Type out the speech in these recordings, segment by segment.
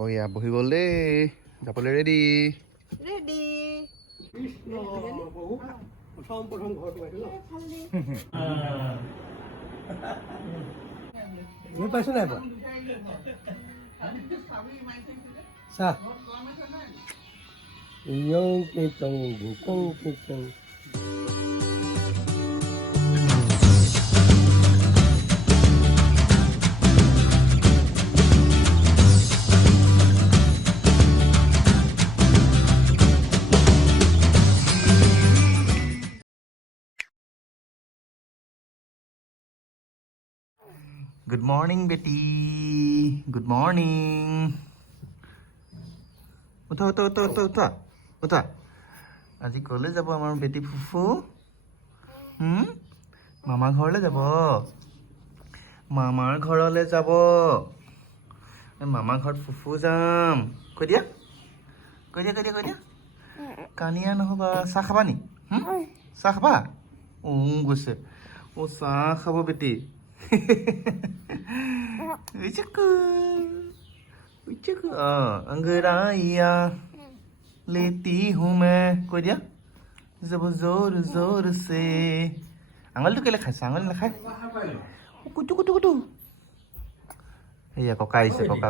Oh yeah, বহি গ'ল দেই যাবলৈ ৰেডি পাইছো নাই চাহ Good morning, Betty. Good morning. Uta. আজি ক'লে যাব আমাৰ বেটি ফুফু মামা ঘৰলৈ যাব মামাৰ ঘৰলৈ যাব মামা ঘৰত ফুফু যাম কৈ দিয়া কানিয়া নহ'বা চাহ খাবা নি চাহ খাবা গৈছে চাহ খাব বেটি अंगड़ाइया लेती हूँ मैं কৈ দিয়া जब जोर जोर से আঙুলিটো কেলে খাইছে আঙুলি নাখায় কুটু এয়া ককা আহিছে ককা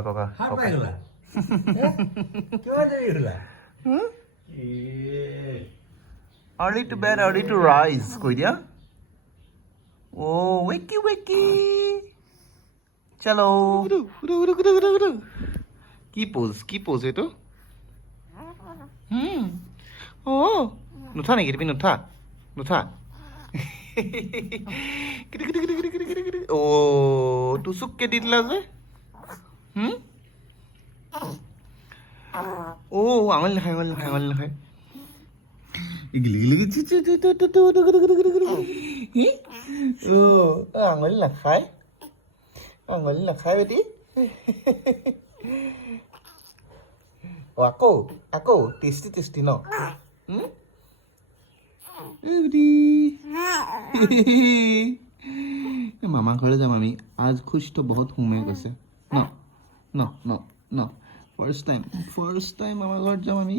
early to bed early to rise কৈ দিয়া weki চলো কি পোজ এইটো নুঠা নেকি তুমি নুঠা টুচুককে দি দিলা যে আঙুলি নাখায় আঙুলি নাখায় বেটি আকৌ টেষ্টি ন মামা ঘৰলৈ যাম আমি আজ খুশ তো বহুত ঘুমাই গৈছে ন ফাৰ্ষ্ট টাইম মামা ঘৰত যাম আমি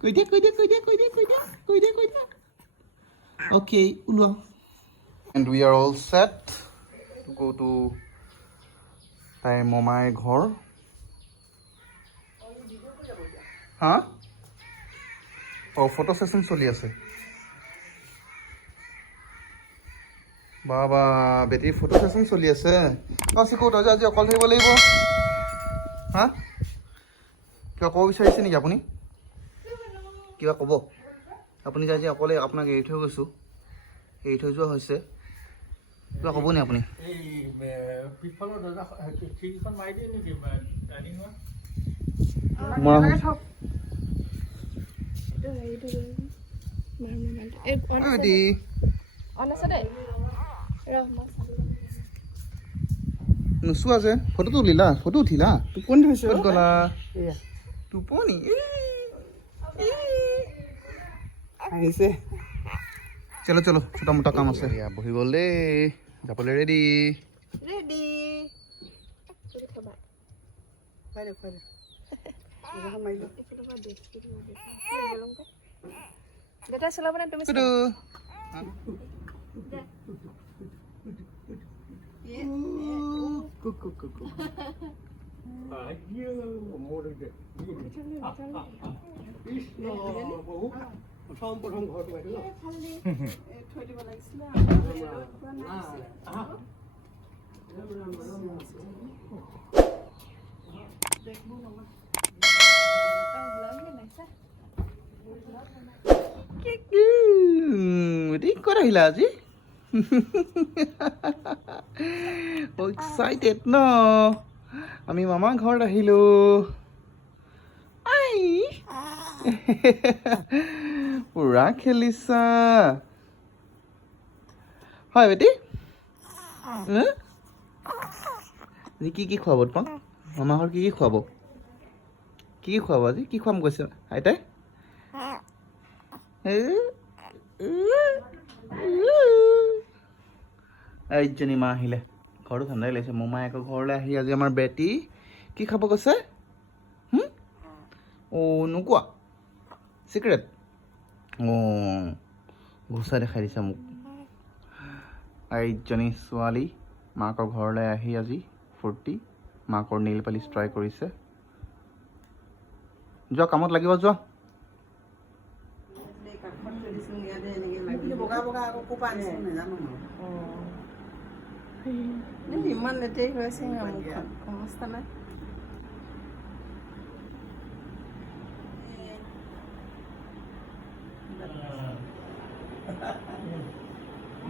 কৈ দিয়া okay ওলোৱা and we are all set to go to তাইৰ মমাই ঘৰ ফটো সেশন চলি আছে বাবা বেটিৰ ফটো সেশন চলি আছে চিকো তই আজি অকল থাকিব লাগিব কিবা ক'ব বিচাৰিছে নেকি আপুনি কিবা ক'ব আপুনি যে আজি অকলে আপোনাক এৰি থৈ গৈছোঁ এৰি থৈ যোৱা হৈছে কিবা ক'ব নি আপুনি নোচোৱা যে ফটো উঠিলা টোপনি গলা টোপনি আহিছে চলো ছোটা মোটা কাম আছে বহি গ'ল দেই যাবলৈ ৰেডি প্ৰথম ঘৰটো আহিল থৈ দিব লাগিছিলে ক'ত আহিলা আজি এক্সাইটেড ন আমি মামা ঘৰত আহিলো পুৰা খেলিছা হয় বেটি কি খুৱাব তোমাক মামা ঘৰত কি খুৱাব আজি কি খুৱাম কৈছে আইতাই এইজনী মা আহিলে ঘৰটো ঠাণ্ডাই লাগিছে মোমায়েকৰ ঘৰলৈ আহি আজি আমাৰ বেটি কি খাব কৈছে অ' নোকোৱা চিক্ৰেট অ' ঘোচা দেখাই দিছে মোক এইজনী ছোৱালী মাকৰ ঘৰলৈ আহি আজি ফূৰ্তি মাকৰ নেইল পালিছ ট্ৰাই কৰিছে যোৱা কামত লাগিব যোৱা ইমান লেতেৰি হৈ আছে মুখখন অৱস্থা নাই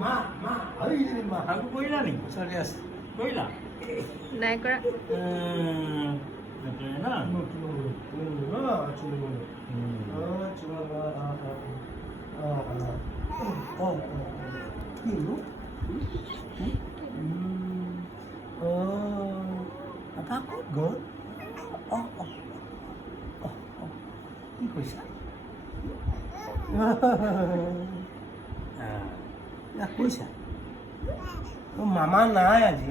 মা মা আই মা আগু কইলা নি সৰি আছে কইলা নাই কৰা না চলো apa kok god কি কইছা কৈছা মামা নাই আজি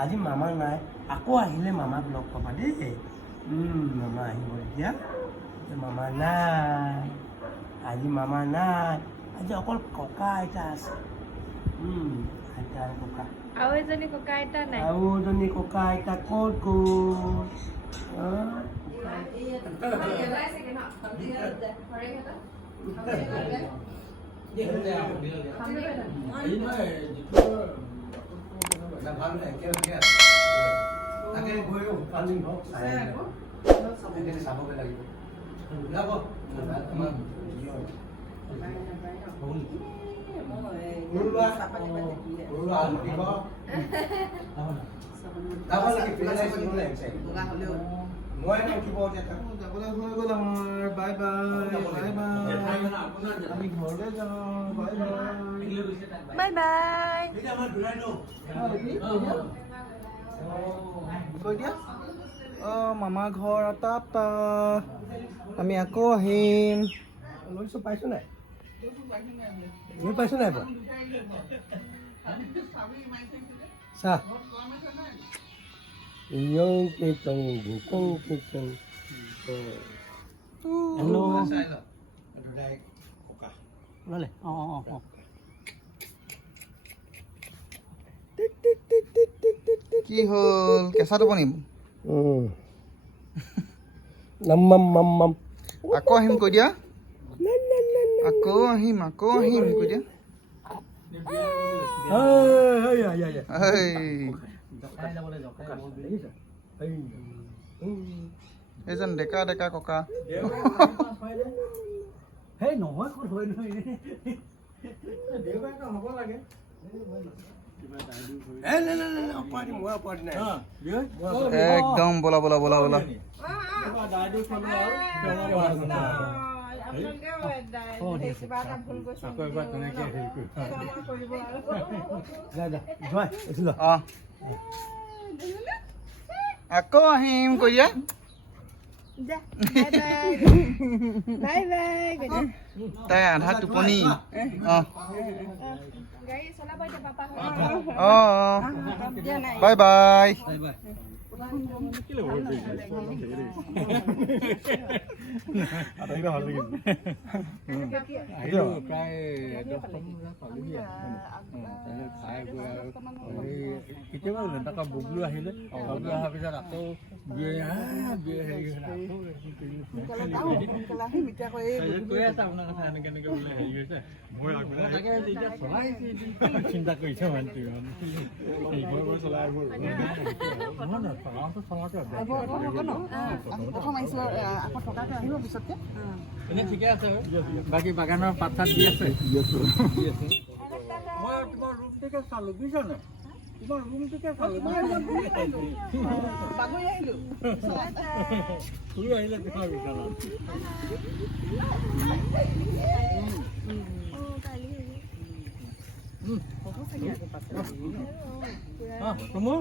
আজি মামা নাই আকৌ আহিলে মামাক লগ পাবা দেই মামা আহিব এতিয়া মামা নাই আজি মামা নাই আজি অকল ককা আইতা আছে আইতা আৰু ককা আৰু এজনী ককা আইতা নাই আৰু এজনী ককা আইতা ক'ত গ'ল মই থাকিব যাবলৈ হৈ গ'ল আমাৰ বাই বাই বাই বাই আমি ঘৰলৈ যাওঁ বাই বাই বাই কৈ দিয়া অ' মামাৰ ঘৰ তাপা আমি আকৌ আহিম লৈছো পাইছো নাই তুমি পাইছো নাই বাৰু চাহ ইয়ং কেইটং ভোকং কেইটং হেল্ল' ওলালে কি হ'ল কেঁচা টোপনি আকৌ আহিম কৈ দিয়া আকৌ আহিম কৈ দিয়া এইজন ডেকা ডেকা ককা নহয় ক'ত হয় হ'ব লাগে একদম বলা বলা বলা বলা আকৌ আহিম কৈ দিয়া বাই বাই তাই আধা টোপনি গাড়ী চলাব এতিয়া পাপা বাই বাই কেতিয়াবা এনেকুৱা বুবলু আহিলে বুবলু অহাৰ পিছত আকৌ চিন্তা কৰিছে ঠিকে আছে বাকী বাগানৰ পাত চাত দি আছে মই তোমাৰ ৰুমটোকে চালো বুজিছা নাই তোমাৰ ৰুমটোকে চালো ফুৰি আহিলে তোমাৰ বিচনাত তুমি